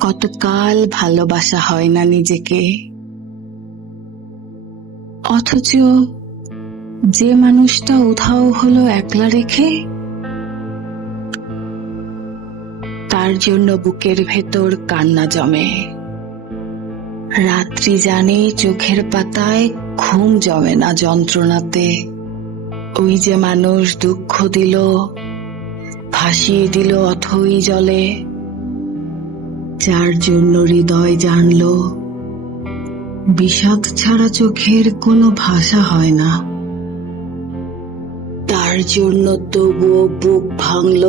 কতকাল ভালোবাসা হয় না নিজেকে, অথচ যে মানুষটা উধাও হলো একলা রেখে, তার জন্য বুকের ভেতর কান্না জমে। রাত্রি জানে চোখের পাতায় ঘুম জমে না যন্ত্রণাতে। ওই যে মানুষ দুঃখ দিল, ভাসিয়ে দিল অথই জলে, যার জন্য হৃদয় জানল বিষাদ ছাড়া চোখের কোনো ভাষা হয় না। তার জন্য তবুও বুক ভাঙল,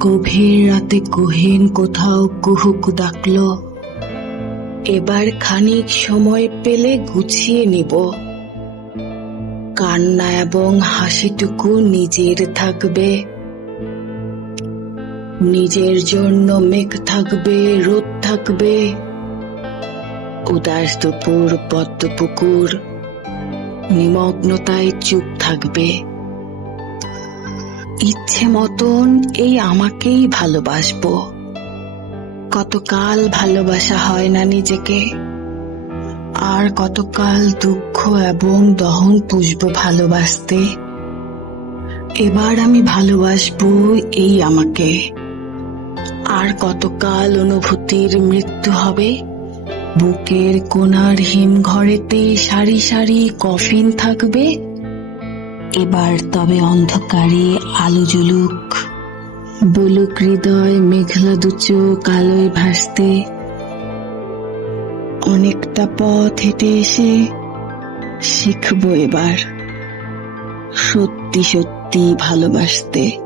গভীর রাতে গহীন কোথাও কুহুক ডাকল। এবার খানিক সময় পেলে গুছিয়ে নিব, কান্না এবং হাসিটুকু নিজের থাকবে। নিজের জন্য মেঘ থাকবে, রোদ থাকবে, উদাস দুপুর পদ্মপুকুর নিমগ্নতায় চুপ থাকবে। ইচ্ছে মতন এই আমাকেই ভালোবাসবো। কতকাল ভালোবাসা হয় না নিজেকে, আর কতকাল দুঃখ এবং দহন পুষবো ভালোবাসতে। এবার আমি ভালোবাসবো এই আমাকে। আর কতকাল অনুভূতির মৃত্যু হবে, বুকের কোণার হিমঘরেতে সারি সারি কফিন থাকবে। এবার তবে অন্ধকারে আলো জ্বলুক, বলুক হৃদয় মেঘলা দুচোখ আলোয় ভাসতে। অনেকটা পথ হেঁটে এসে শিখবো এবার সত্যি সত্যি ভালোবাসতে।